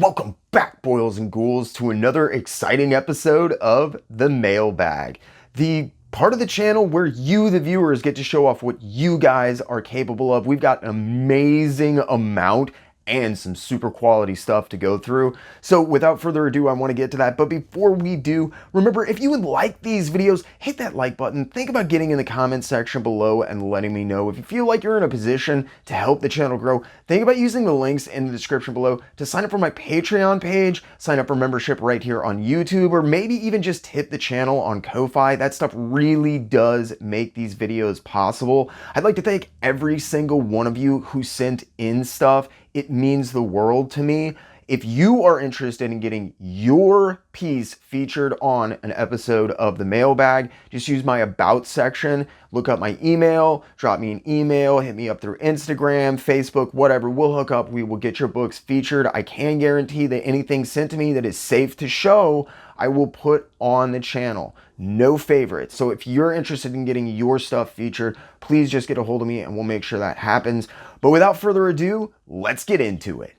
Welcome back, boils and ghouls, to another exciting episode of The Mailbag, the part of the channel where you, the viewers, get to show off what you guys are capable of. We've got an amazing amount and some super quality stuff to go through. So without further ado, I want to get to that. But before we do, remember, if you would like these videos, hit that like button. Think about getting in the comment section below and letting me know. If you feel like you're in a position to help the channel grow, think about using the links in the description below to sign up for my Patreon page, sign up for membership right here on YouTube, or maybe even just hit the channel on Ko-Fi. That stuff really does make these videos possible. I'd like to thank every single one of you who sent in stuff. It means the world to me. If you are interested in getting your piece featured on an episode of The Mailbag, just use my About section, look up my email, drop me an email, hit me up through Instagram, Facebook, whatever. We'll hook up. We will get your books featured. I can guarantee that anything sent to me that is safe to show, I will put on the channel. No favorites. So if you're interested in getting your stuff featured, please just get a hold of me and we'll make sure that happens. But without further ado, let's get into it.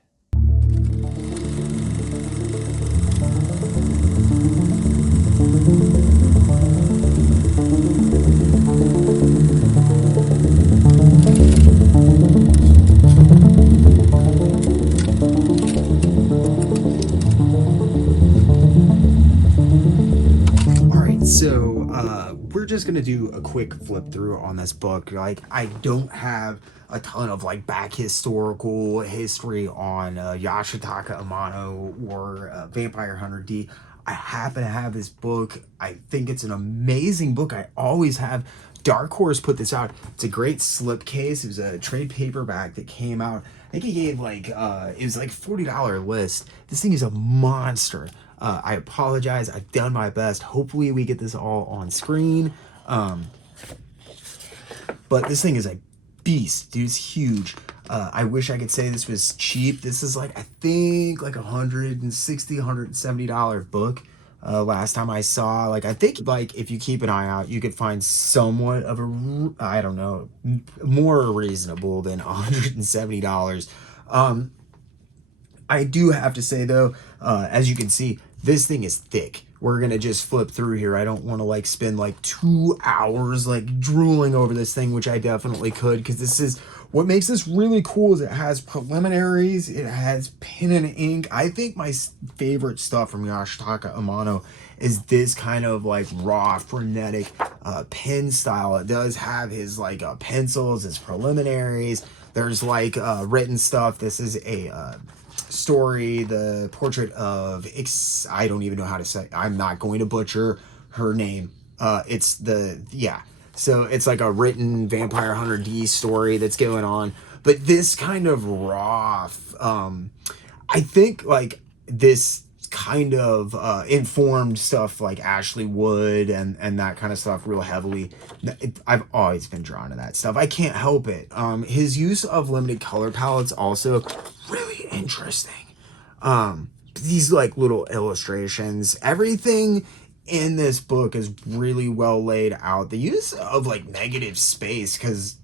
We're just gonna do a quick flip through on this book. Like, I don't have a ton of like back historical history on Yoshitako Amano or Vampire Hunter D. I happen to have this book. I think it's an amazing book. I always have. Dark Horse put this out. It's a great slipcase. It was a trade paperback that came out. I think he gave like it was like $40 list. This thing is a monster. I apologize. I've done my best. Hopefully we get this all on screen. But this thing is a beast, dude. It's huge. I wish I could say this was cheap. This is like, I think like $160, $170 book. Last time I saw, like, I think like if you keep an eye out, you could find somewhat of a, I don't know, more reasonable than $170. I do have to say though, as you can see, this thing is thick. We're gonna just flip through here. I don't want to like spend like 2 hours like drooling over this thing, which I definitely could, because this is what makes this really cool. Is it has preliminaries, it has pen and ink. I think my favorite stuff from Yoshitako Amano is this kind of like raw, frenetic pen style. It does have his like pencils, his preliminaries. There's like written stuff. This is a story, the portrait of I don't even know how to say. I'm not going to butcher her name. It's the, yeah. So it's like a written Vampire Hunter D story that's going on. But this kind of raw, I think like this kind of informed stuff like Ashley Wood and that kind of stuff real heavily. I've always been drawn to that stuff. I can't help it. His use of limited color palettes also really interesting. These like little illustrations, everything in this book is really well laid out. The use of like negative space, because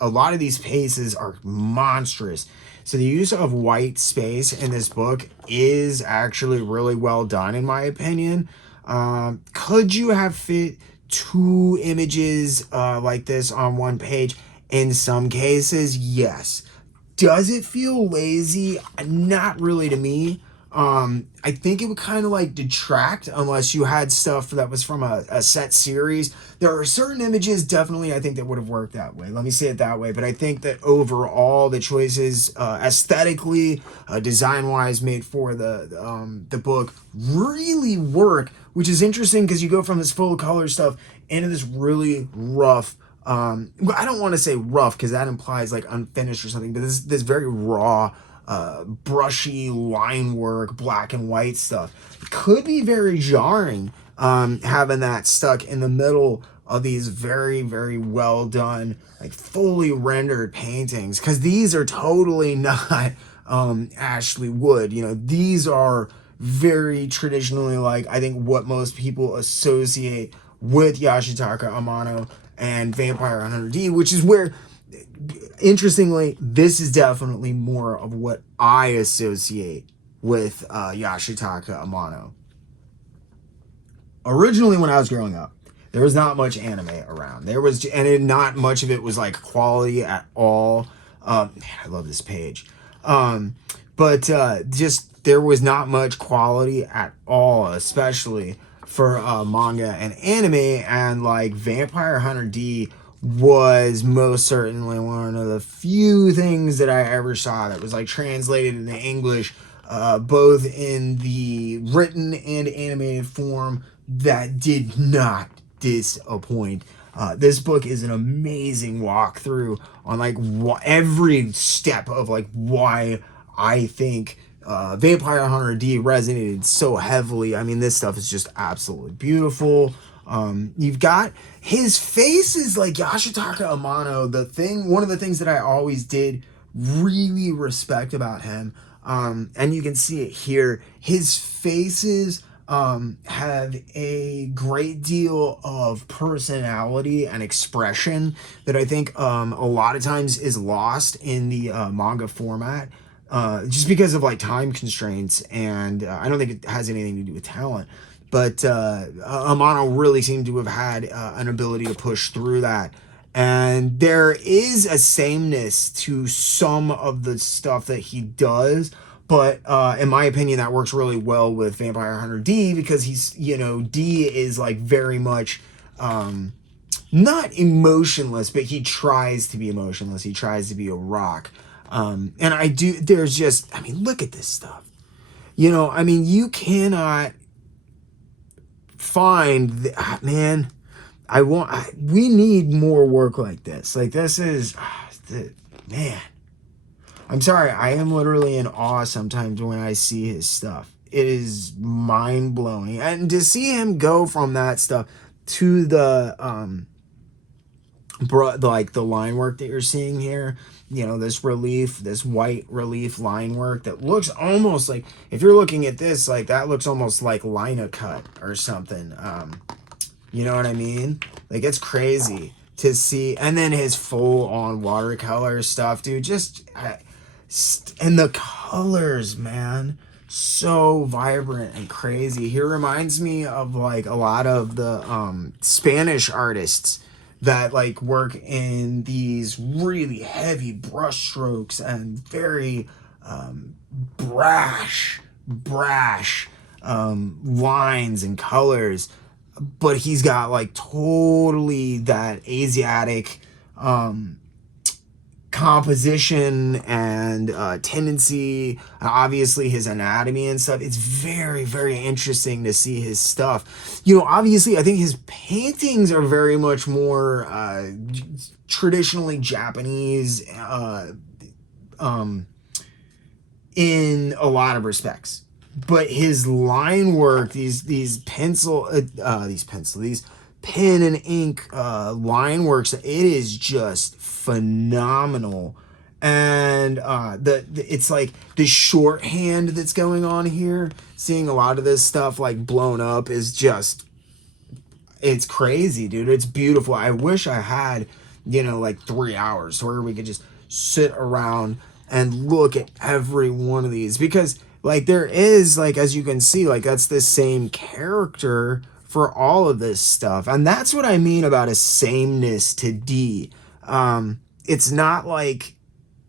a lot of these pages are monstrous. So the use of white space in this book is actually really well done, in my opinion. Could you have fit 2 images like this on one page? In some cases, yes. Does it feel lazy? Not really to me. I think it would kind of like detract unless you had stuff that was from a set series. There are certain images definitely I think that would have worked that way. Let me say it that way. But I think that overall the choices aesthetically, design-wise, made for the book really work, which is interesting because you go from this full color stuff into this really rough, I don't want to say rough because that implies like unfinished or something, but this very raw, brushy line work, black and white stuff. It could be very jarring, having that stuck in the middle of these very, very well done, like fully rendered paintings, because these are totally not Ashley Wood. You know, these are very traditionally like, I think, what most people associate with Yoshitako Amano and Vampire Hunter D, which is where, interestingly, this is definitely more of what I associate with Yoshitaka Amano. Originally, when I was growing up, there was not much anime around. Not much of it was like quality at all. Man, I love this page. But just there was not much quality at all, especially for manga and anime. And like Vampire Hunter D was most certainly one of the few things that I ever saw that was like translated into English, both in the written and animated form, that did not disappoint. This book is an amazing walkthrough on like every step of like why I think Vampire Hunter D resonated so heavily. I mean, this stuff is just absolutely beautiful. You've got his face is like Yoshitaka Amano. One of the things that I always did really respect about him, and you can see it here, his faces have a great deal of personality and expression that I think a lot of times is lost in the manga format, just because of like time constraints, and I don't think it has anything to do with talent. But Amano really seemed to have had an ability to push through that. And there is a sameness to some of the stuff that he does. But in my opinion, that works really well with Vampire Hunter D, because D is like very much not emotionless, but he tries to be emotionless. He tries to be a rock. And look at this stuff. You cannot find man. We need more work like this. Like, this is man. I'm sorry, I am literally in awe sometimes when I see his stuff. It is mind-blowing. And to see him go from that stuff to the the line work that you're seeing here, this white relief line work that looks almost like, if you're looking at this, like, that looks almost like lina cut or something. You know what I mean? Like, it's crazy to see. And then his full-on watercolor stuff, dude, and the colors, man, so vibrant and crazy. He reminds me of like a lot of the Spanish artists that like work in these really heavy brush strokes and very brash lines and colors. But he's got like totally that Asiatic composition and tendency, obviously his anatomy and stuff. It's very, very interesting to see his stuff. Obviously I think his paintings are very much more traditionally Japanese in a lot of respects, but his line work, these pen and ink line works, it is just phenomenal. And it's like the shorthand that's going on here, seeing a lot of this stuff like blown up, is just, it's crazy, dude. It's beautiful. I wish I had like 3 hours where we could just sit around and look at every one of these, because like there is, like, as you can see, like that's the same character for all of this stuff. And that's what I mean about a sameness to D. It's not like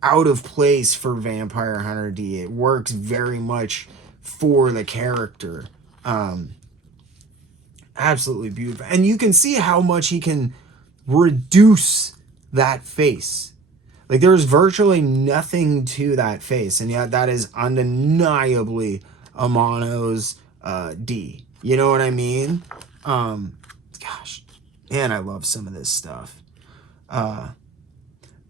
out of place for Vampire Hunter D. It works very much for the character. Absolutely beautiful. And you can see how much he can reduce that face. Like, there's virtually nothing to that face, and yet that is undeniably Amano's D. You know what I mean? Gosh, man, I love some of this stuff.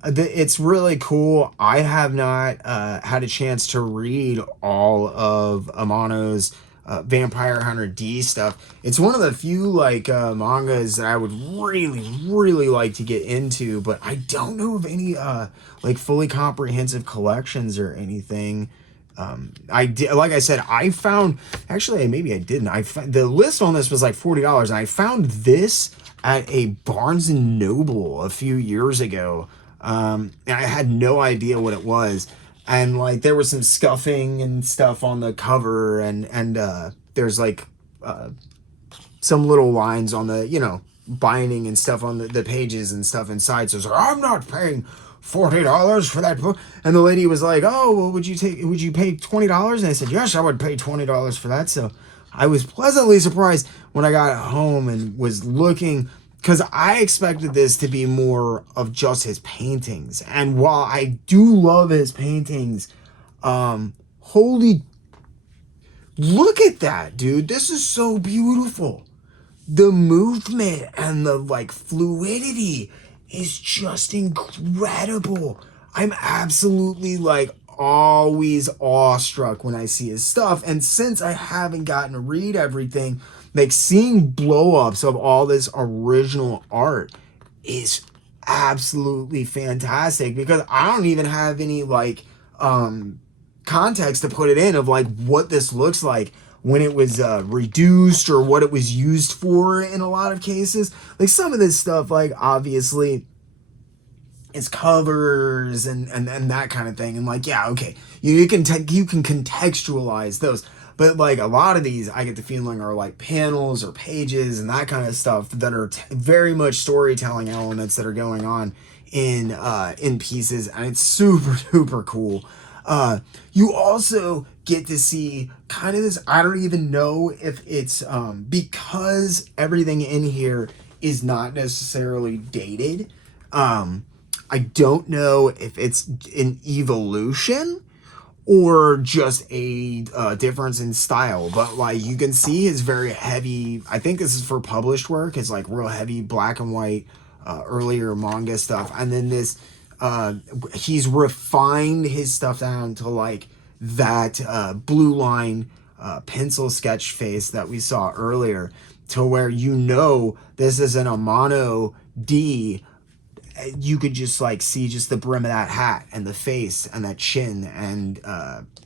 It's really cool. I have not had a chance to read all of Amano's Vampire Hunter D stuff. It's one of the few like mangas that I would really, really like to get into, but I don't know of any like fully comprehensive collections or anything. I did, like I said, I found, actually maybe I didn't. The list on this was like $40, and I found this at a Barnes and Noble a few years ago. And I had no idea what it was. and like there was some scuffing and stuff on the cover, and there's like some little lines on the, you know, binding and stuff on the pages and stuff inside. So it's like, I'm not paying $40 for that book. And the lady was like, oh, well, would you pay $20? And I said, yes, I would pay $20 for that. So I was pleasantly surprised when I got home and was looking, because I expected this to be more of just his paintings. And while I do love his paintings, holy, look at that, dude. This is so beautiful. The movement and the like fluidity is just incredible. I'm absolutely like always awestruck when I see his stuff. And since I haven't gotten to read everything, like seeing blow-ups of all this original art is absolutely fantastic, because I don't even have any like context to put it in of like what this looks like when it was reduced or what it was used for in a lot of cases. Like some of this stuff, like obviously it's covers and that kind of thing. And like, yeah, okay, you can contextualize those. But like a lot of these, I get the feeling are like panels or pages and that kind of stuff that are very much storytelling elements that are going on in pieces, and it's super duper cool. You also get to see kind of this, I don't even know if it's because everything in here is not necessarily dated. I don't know if it's an evolution or just a difference in style, but like you can see his very heavy, I think this is for published work, it's like real heavy black and white earlier manga stuff, and then this he's refined his stuff down to like that blue line pencil sketch face that we saw earlier, to where you know this is an Amano D. You could just like see just the brim of that hat and the face and that chin, and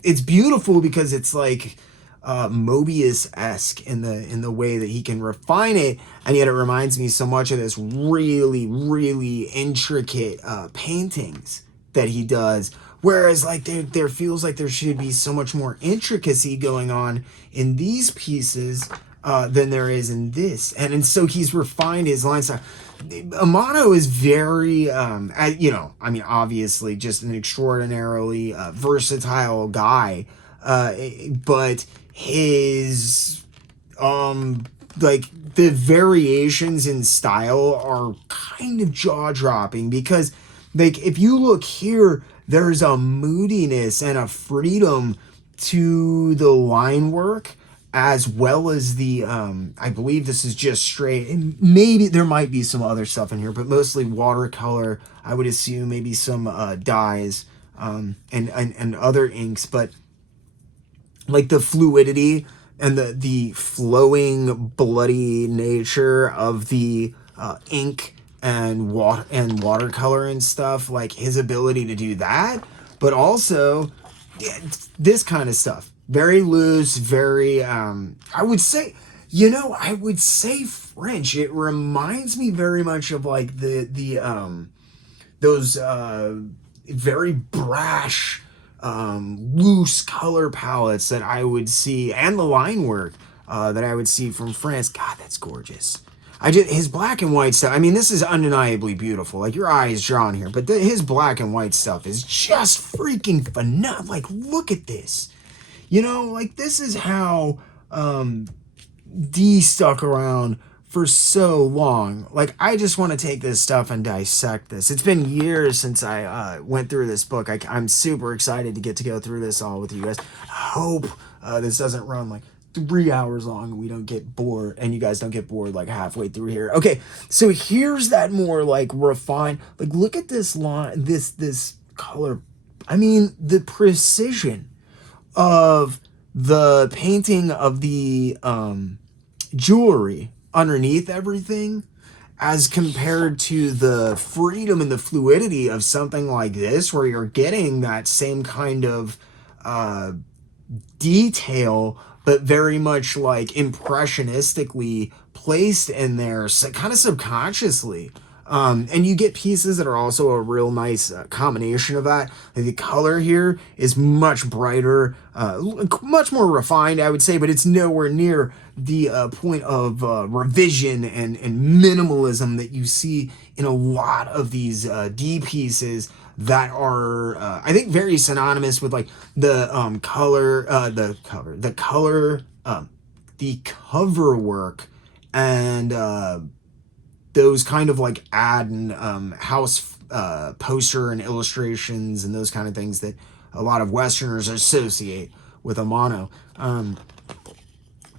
it's beautiful because it's like Mobius-esque in the way that he can refine it, and yet it reminds me so much of this really really intricate paintings that he does, whereas like there feels like there should be so much more intricacy going on in these pieces than there is in this, and so he's refined his line style. Amano is very, you know, I mean, obviously just an extraordinarily versatile guy, but his, like, the variations in style are kind of jaw-dropping, because, like, if you look here, there's a moodiness and a freedom to the line work, as well as the, I believe this is just straight, and maybe there might be some other stuff in here, but mostly watercolor, I would assume, maybe some dyes, and other inks, but like the fluidity and the flowing bloody nature of the ink and watercolor and stuff, like his ability to do that, but also this kind of stuff. Very loose, very, I would say, you know, I would say French. It reminds me very much of like those very brash, loose color palettes that I would see, and the line work that I would see from France. God, that's gorgeous. His black and white stuff, I mean, this is undeniably beautiful. Like, your eye is drawn here, but his black and white stuff is just freaking phenomenal. Like, look at this. You know, like, this is how D stuck around for so long. Like, I just want to take this stuff and dissect this. It's been years since I went through this book. I'm super excited to go through this all with you guys. I hope this doesn't run like 3 hours long and we don't get bored, and you guys don't get bored like halfway through here. Okay, so here's that more like refined, like, look at this line, this color. I mean, the precision of the painting of the jewelry underneath everything, as compared to the freedom and the fluidity of something like this, where you're getting that same kind of detail, but very much like impressionistically placed in there, so kind of subconsciously. And you get pieces that are also a real nice combination of that. The color here is much brighter, much more refined, I would say, but it's nowhere near the point of revision and minimalism that you see in a lot of these D pieces that are, I think, very synonymous with like the the cover work and those kind of like ad and house poster and illustrations and those kind of things that a lot of Westerners associate with Amano.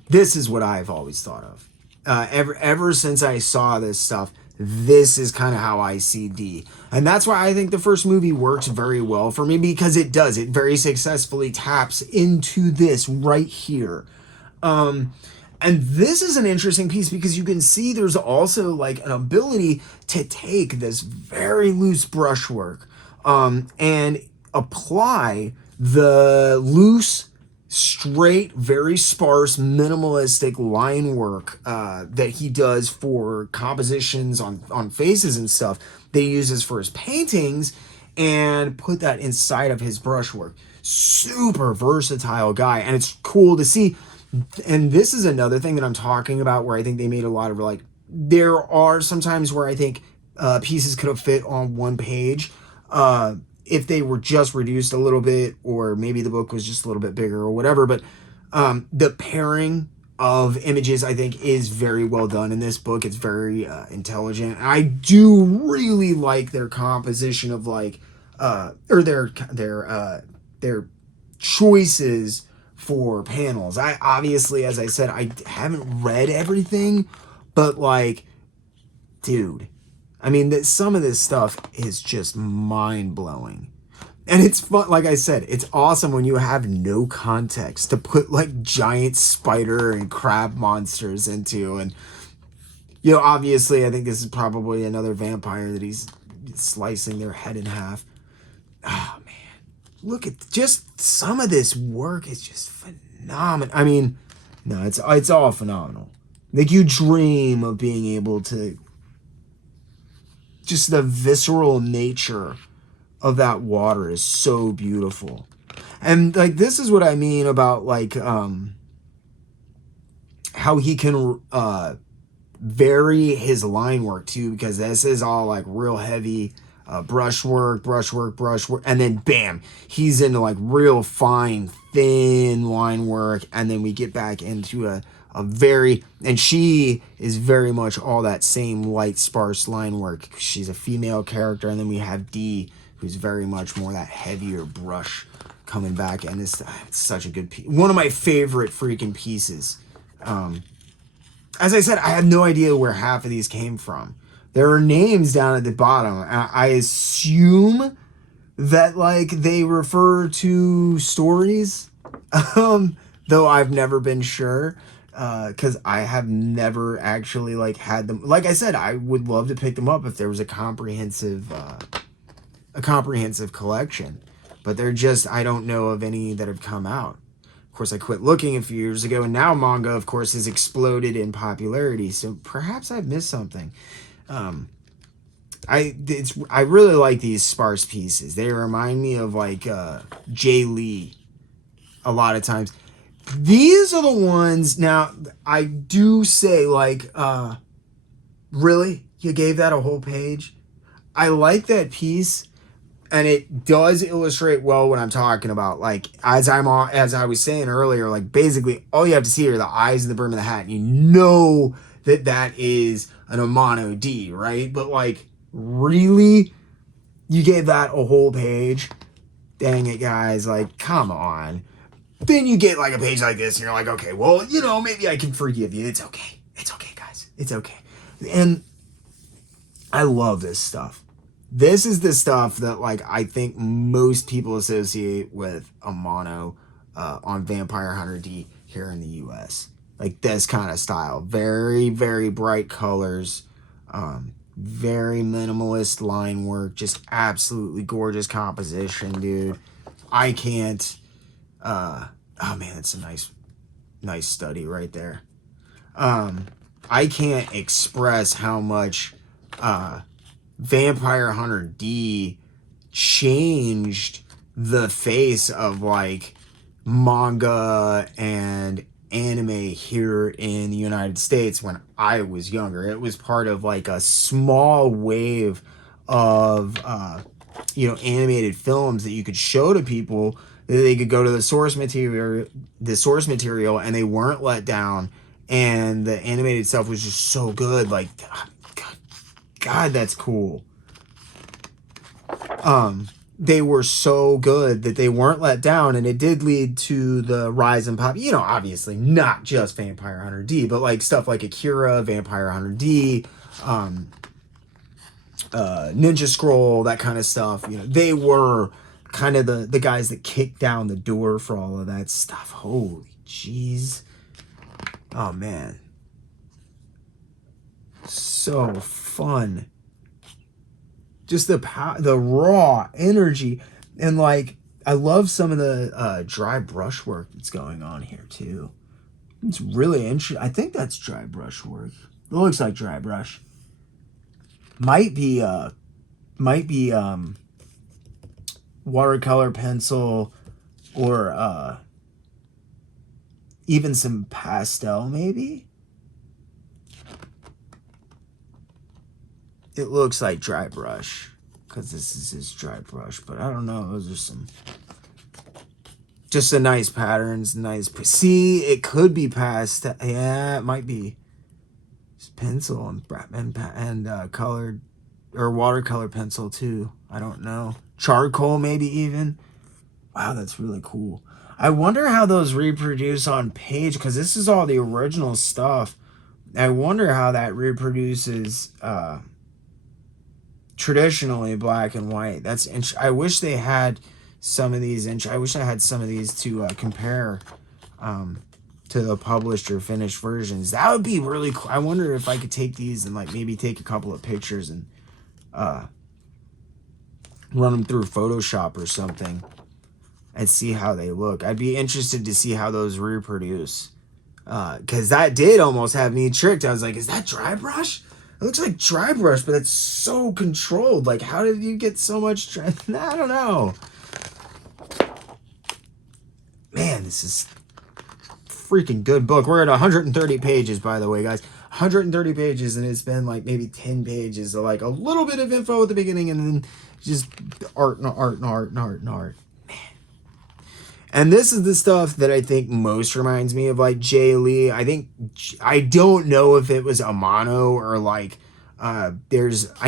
This is what I've always thought of. Ever since I saw this stuff, this is kind of how I see D. And that's why I think the first movie works very well for me, because it does. It very successfully taps into this right here. And this is an interesting piece because you can see there's also like an ability to take this very loose brushwork and apply the loose, straight, very sparse, minimalistic line work that he does for compositions on faces and stuff that he uses for his paintings, and put that inside of his brushwork. Super versatile guy, and it's cool to see. And this is another thing that I'm talking about where I think they made a lot of, like, there are sometimes where I think pieces could have fit on one page if they were just reduced a little bit, or maybe the book was just a little bit bigger or whatever. But the pairing of images, I think, is very well done in this book. It's very intelligent. I do really like their composition of like or their choices for panels. I obviously, as I said, I haven't read everything, but like, dude, I mean, some of this stuff is just mind-blowing. And it's fun, like I said, it's awesome when you have no context to put like giant spider and crab monsters into. And, you know, obviously I think this is probably another vampire that he's slicing their head in half. Oh man, look at just some of this work. It's just phenomenal. I mean, no, it's all phenomenal. Like, you dream of being able to, just the visceral nature of that water is so beautiful. And like, this is what I mean about like how he can vary his line work too, because this is all like real heavy brushwork, and then bam, he's into like real fine, thin line work, and then we get back into a very, and she is very much all that same light, sparse line work. She's a female character, and then we have D, who's very much more that heavier brush coming back, and it's such a good piece. One of my favorite freaking pieces. As I said, I have no idea where half of these came from. There are names down at the bottom. I assume that like they refer to stories, though I've never been sure, because I have never actually like had them. Like I said, I would love to pick them up if there was a comprehensive collection, but they're just, I don't know of any that have come out. Of course, I quit looking a few years ago, and now manga, of course, has exploded in popularity. So perhaps I've missed something. I really like these sparse pieces. They remind me of like Jay Lee a lot of times. These are the ones, now I do say like, really? You gave that a whole page? I like that piece, and it does illustrate well what I'm talking about. Like, as I was saying earlier, like basically all you have to see are the eyes and the brim of the hat, and you know that is an Amano D, right? But like, really? You gave that a whole page? Dang it, guys, like, come on. Then you get like a page like this, and you're like, okay, well, you know, maybe I can forgive you. It's okay. It's okay, guys. It's okay. And I love this stuff. This is the stuff that like I think most people associate with Amano on Vampire Hunter D here in the US. Like this kind of style. Very, very bright colors. Very minimalist line work. Just absolutely gorgeous composition, dude. I can't... oh man, that's a nice study right there. I can't express how much Vampire Hunter D changed the face of like manga and anime here in the United States when I was younger. It was part of like a small wave of animated films that you could show to people, that they could go to the source material and they weren't let down, and the animated stuff was just so good. Like, God, that's cool. They were so good that they weren't let down, and it did lead to the rise and pop. Obviously not just Vampire Hunter D, but like stuff like Akira, Vampire Hunter D, Ninja Scroll, that kind of stuff. They were kind of the guys that kicked down the door for all of that stuff. Holy jeez. Oh man. So fun. Just the raw energy, and like I love some of the dry brush work that's going on here too. It's really interesting. I think that's dry brush work. It looks like dry brush. Might be watercolor pencil, or even some pastel maybe. It looks like dry brush because this is his dry brush, but I don't know. Those are just the nice patterns, nice. See, it could be pastel. Yeah, it might be just pencil and colored or watercolor pencil too. I don't know. Charcoal maybe even. Wow, that's really cool. I wonder how those reproduce on page, because this is all the original stuff. I wonder how that reproduces traditionally black and white. I wish they had some of these. I wish I had some of these to compare to the published or finished versions. That would be really cool. I wonder if I could take these and like maybe take a couple of pictures and run them through Photoshop or something and see how they look. I'd be interested to see how those reproduce, because that did almost have me tricked. I was like, is that dry brush? It looks like dry brush, but it's so controlled. Like, how did you get so much I don't know. Man, this is a freaking good book. We're at 130 pages, by the way, guys. 130 pages, and it's been like maybe 10 pages of like a little bit of info at the beginning, and then just art and art and art and art and art. Man. And this is the stuff that I think most reminds me of like Jay Lee. I don't know if it was Amano or like I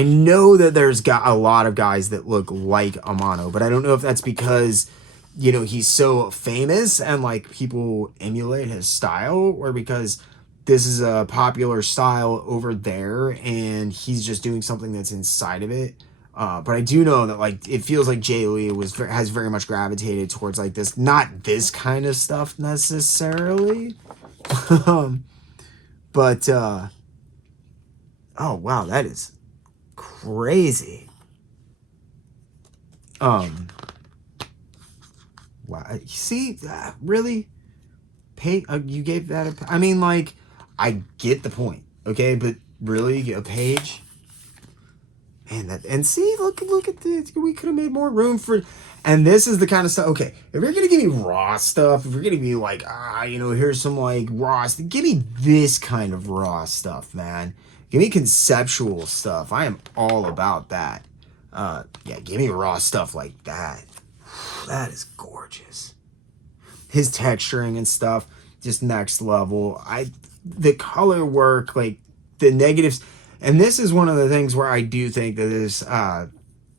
know that there's got a lot of guys that look like Amano, but I don't know if that's because he's so famous and like people emulate his style, or because this is a popular style over there and he's just doing something that's inside of it. But I do know that like it feels like Jay Lee has very much gravitated towards like this, not this kind of stuff necessarily. But oh wow, that is crazy. Wow, see, really? You gave that I mean, like, I get the point, okay, but really, a page? Man, and see, look at this. We could have made more room for. And this is the kind of stuff. Okay, if you're gonna give me raw stuff, if you're gonna be like, here's some like raw stuff, give me this kind of raw stuff, man. Give me conceptual stuff. I am all about that. Yeah, give me raw stuff like that. That is gorgeous. His texturing and stuff, just next level. The color work, like the negatives. And this is one of the things where I do think that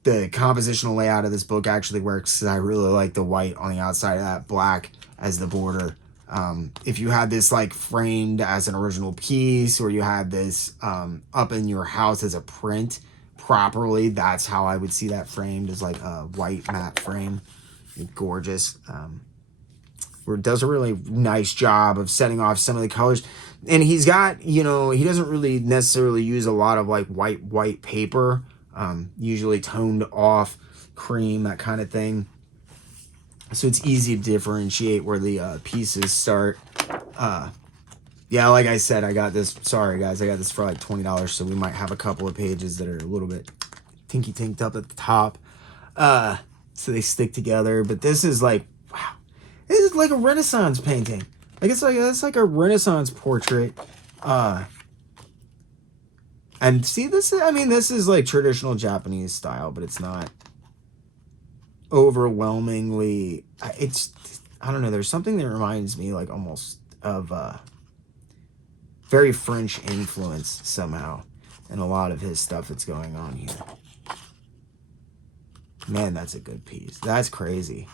the compositional layout of this book actually works, because I really like the white on the outside of that, black as the border. If you had this like framed as an original piece, or you had this up in your house as a print properly, that's how I would see that framed, as like a white matte frame. Gorgeous. Where it does a really nice job of setting off some of the colors. And he's got, he doesn't really necessarily use a lot of like white paper, usually toned off cream, that kind of thing. So it's easy to differentiate where the pieces start. Yeah, like I said, I got this, sorry guys, I got this for like $20, so we might have a couple of pages that are a little bit tinky tinked up at the top. So they stick together. But this is like, wow, this is like a Renaissance painting. Like it's like a Renaissance portrait. And see, this is like traditional Japanese style, but it's not overwhelmingly. I don't know. There's something that reminds me like almost of very French influence somehow in a lot of his stuff that's going on here. Man, that's a good piece. That's crazy.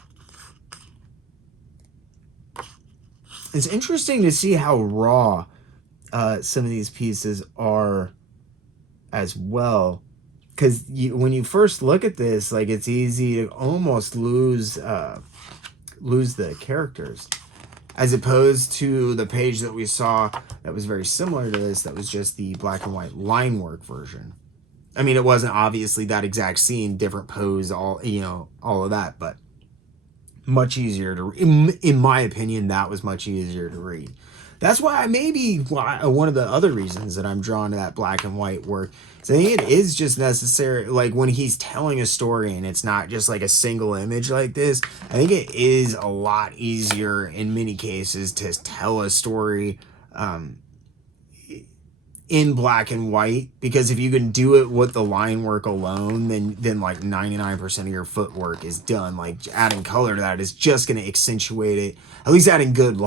It's interesting to see how raw some of these pieces are as well, because when you first look at this, like, it's easy to almost lose the characters, as opposed to the page that we saw that was very similar to this, that was just the black and white line work version. I mean, it wasn't obviously that exact scene, different pose, all of that, but much easier to, in my opinion, that was much easier to read. That's why one of the other reasons that I'm drawn to that black and white work is I think it is just necessary, like when he's telling a story and it's not just like a single image like this, I think it is a lot easier in many cases to tell a story in black and white, because if you can do it with the line work alone, then like 99% of your footwork is done. Like adding color to that is just going to accentuate it. At least adding good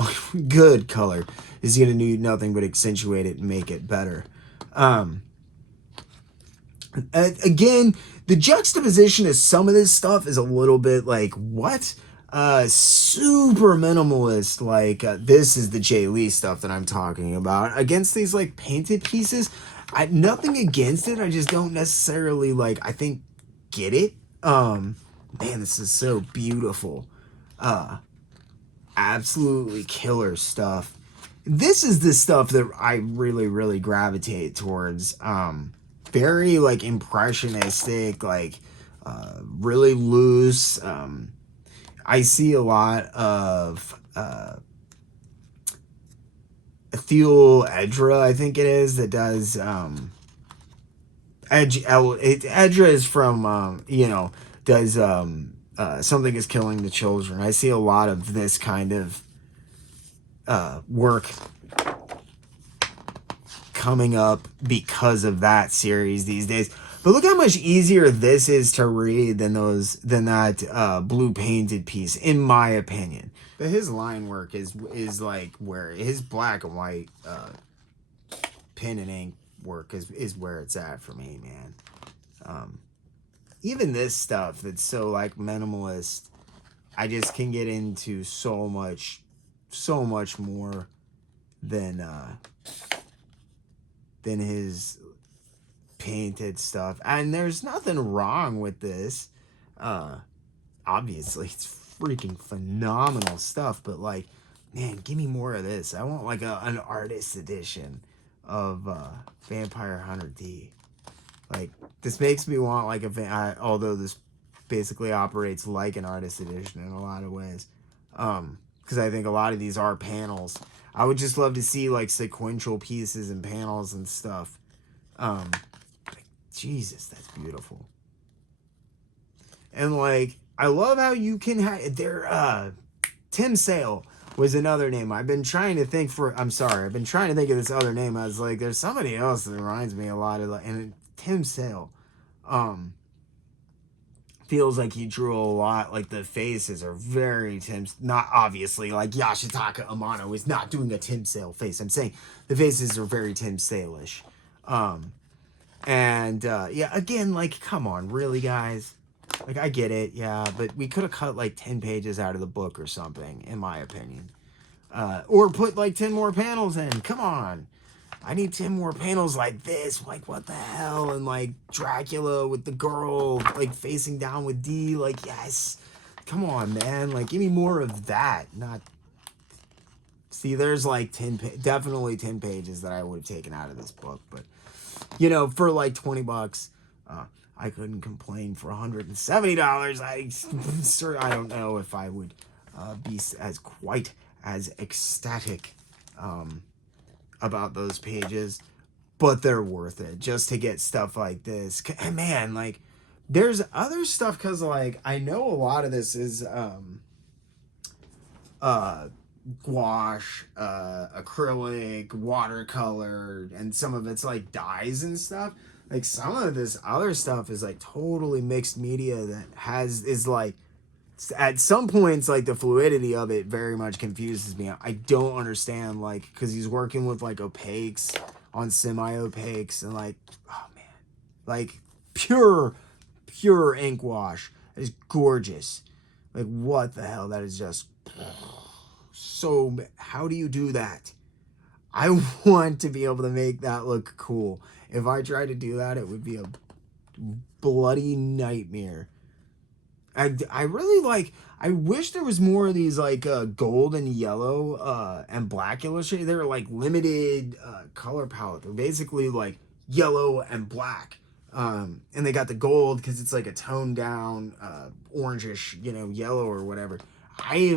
color is going to do nothing but accentuate it and make it better. Again, the juxtaposition of some of this stuff is a little bit like, what? Super minimalist, like this is the Jay Lee stuff that I'm talking about against these like painted pieces. Nothing against it, I just don't necessarily I think get it. Man, this is so beautiful. Absolutely killer stuff. This is the stuff that I really gravitate towards. Very like impressionistic, like really loose. I see a lot of Ethel Edra, I think it is, that does Edra is from does Something Is Killing the Children. I see a lot of this kind of work coming up because of that series these days. But look how much easier this is to read than that blue painted piece, in my opinion. But his line work is like where his black and white pen and ink work is where it's at for me, man. Even this stuff that's so like minimalist, I just can get into so much more than his painted stuff. And there's nothing wrong with this. Obviously it's freaking phenomenal stuff, but like, man, give me more of this. I want like an artist edition of Vampire Hunter D. Like, this makes me want like although this basically operates like an artist edition in a lot of ways, because I think a lot of these are panels. I would just love to see like sequential pieces and panels and stuff. Jesus, that's beautiful. And like, I love how you can have Tim Sale was another name. I've been trying to think of this other name. I was like, there's somebody else that reminds me a lot of, and Tim Sale feels like he drew a lot, like the faces are very not obviously like Yoshitako Amano is not doing a Tim Sale face. I'm saying the faces are very Tim Sale-ish. Yeah, again, like, come on, really, guys? Like, I get it, yeah, but we could have cut like 10 pages out of the book or something, in my opinion. Or put like 10 more panels in. Come on. I need 10 more panels like this. Like, what the hell? And like Dracula with the girl like facing down with D. Like, yes. Come on, man. Like, give me more of that. Not. See, there's like definitely 10 pages that I would have taken out of this book. But, for like $20, I couldn't complain. For $170, I don't know if I would be quite as ecstatic about those pages, but they're worth it just to get stuff like this. And man, like, There's other stuff because, like, I know a lot of this is gouache, acrylic, watercolor, and some of it's like dyes and stuff. Like some of this other stuff is like totally mixed media that is like at some points like the fluidity of it very much confuses me. I don't understand, like, because he's working with like opaques on semi-opaques and like, oh man, like pure ink wash is gorgeous. Like what the hell, that is just so, how do you do that? I want to be able to make that look cool. If I tried to do that, it would be a bloody nightmare. And I really like, I wish there was more of these like gold and yellow and black illustrated. They're like limited color palette. They're basically like yellow and black. And they got the gold because it's like a toned down orangish, yellow or whatever. I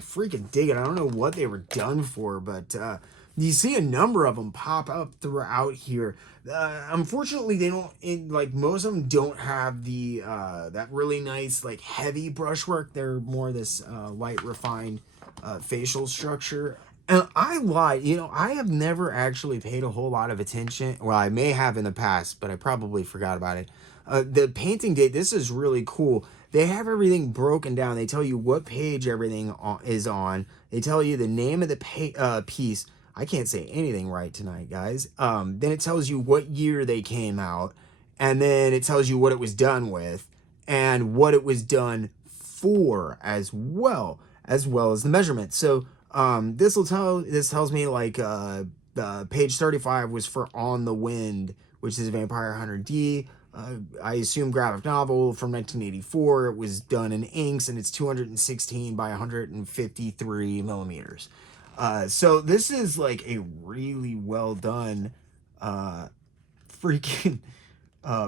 freaking dig it. I don't know what they were done for, but you see a number of them pop up throughout here. Unfortunately, they don't, like most of them don't have the that really nice like heavy brushwork. They're more this light refined facial structure. And I lied, I have never actually paid a whole lot of attention. Well, I may have in the past, but I probably forgot about it. The painting date, this is really cool. They have everything broken down. They tell you what page everything is on. They tell you the name of the piece. I can't say anything right tonight, guys. Then it tells you what year they came out. And then it tells you what it was done with and what it was done for as well as the measurement. So this tells me like page 35 was for On the Wind, which is Vampire Hunter D. I assume graphic novel from 1984. It was done in inks and it's 216 by 153 millimeters. So this is like a really well done freaking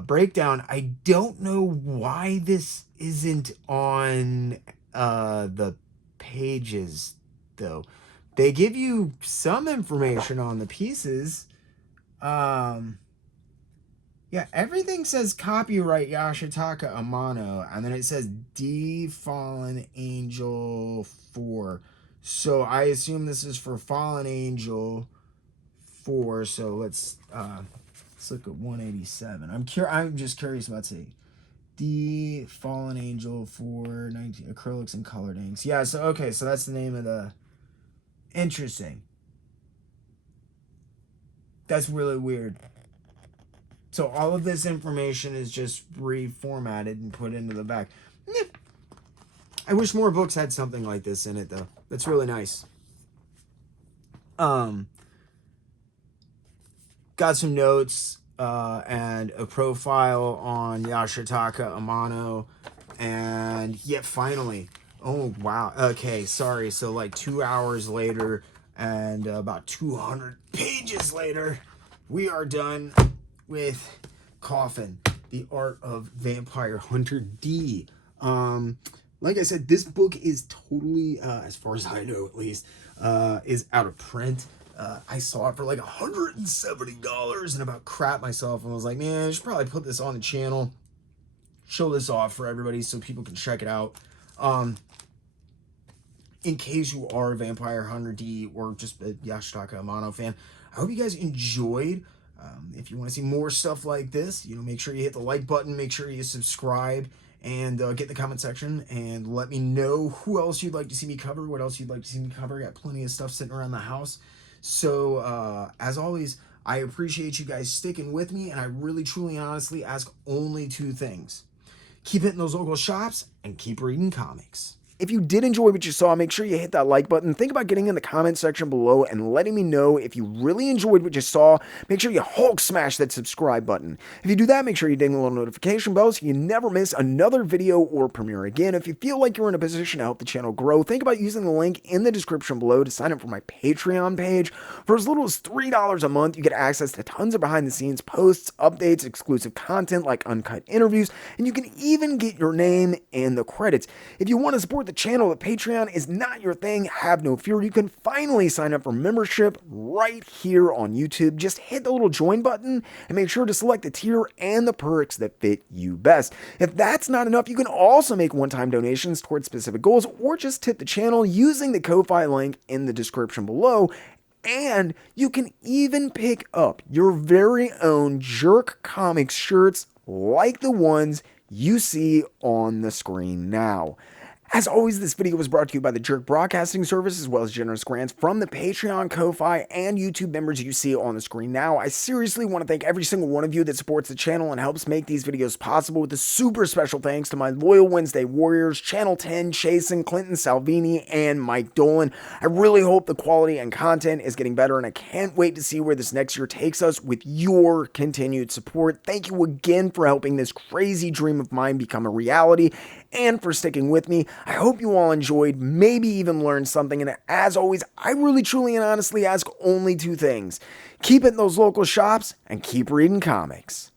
breakdown. I don't know why this isn't on the pages though. They give you some information on the pieces. Yeah, everything says copyright Yoshitako Amano, and then it says D Fallen Angel 4. So I assume this is for Fallen Angel 4. So let's look at 187. I'm just curious about say D Fallen Angel 4 19 acrylics and colored inks. Yeah, so okay, so that's the name of the. Interesting. That's really weird. So all of this information is just reformatted and put into the back. I wish more books had something like this in it, though. That's really nice. Got some notes and a profile on Yoshitako Amano. And yeah, finally. Oh, wow. Okay, sorry. So like 2 hours later and about 200 pages later, we are done with Coffin, the Art of Vampire Hunter D. Like I said, this book is totally, as far as I know at least, is out of print. I saw it for like $170 and about crap myself, and I was like, man, I should probably put this on the channel, show this off for everybody so people can check it out. In case you are a Vampire Hunter D or just a Yoshitako Amano fan, I hope you guys enjoyed. If you want to see more stuff like this, make sure you hit the like button, make sure you subscribe, and get in the comment section and let me know who else you'd like to see me cover, what else you'd like to see me cover. I got plenty of stuff sitting around the house. So, as always, I appreciate you guys sticking with me, and I really, truly, and honestly ask only two things. Keep hitting those local shops, and keep reading comics. If you did enjoy what you saw, make sure you hit that like button. Think about getting in the comment section below and letting me know if you really enjoyed what you saw. Make sure you Hulk smash that subscribe button. If you do that, make sure you ding the little notification bell so you never miss another video or premiere. Again, if you feel like you're in a position to help the channel grow, think about using the link in the description below to sign up for my Patreon page. For as little as $3 a month, you get access to tons of behind-the-scenes posts, updates, exclusive content like uncut interviews, and you can even get your name in the credits. If you want to support support the channel, if Patreon is not your thing, have no fear. You can finally sign up for membership right here on YouTube. Just hit the little join button and make sure to select the tier and the perks that fit you best. If that's not enough, you can also make one-time donations towards specific goals or just tip the channel using the Ko-Fi link in the description below. And you can even pick up your very own JerkComic shirts like the ones you see on the screen now. As always, this video was brought to you by the Jerk Broadcasting Service, as well as generous grants from the Patreon, Ko-Fi, and YouTube members you see on the screen now. I seriously want to thank every single one of you that supports the channel and helps make these videos possible, with a super special thanks to my loyal Wednesday Warriors, Channel 10, Chasen, Clinton Salvini, and Mike Dolan. I really hope the quality and content is getting better, and I can't wait to see where this next year takes us with your continued support. Thank you again for helping this crazy dream of mine become a reality, and for sticking with me. I hope you all enjoyed, maybe even learned something, and as always, I really, truly, and honestly ask only two things. Keep it in those local shops, and keep reading comics.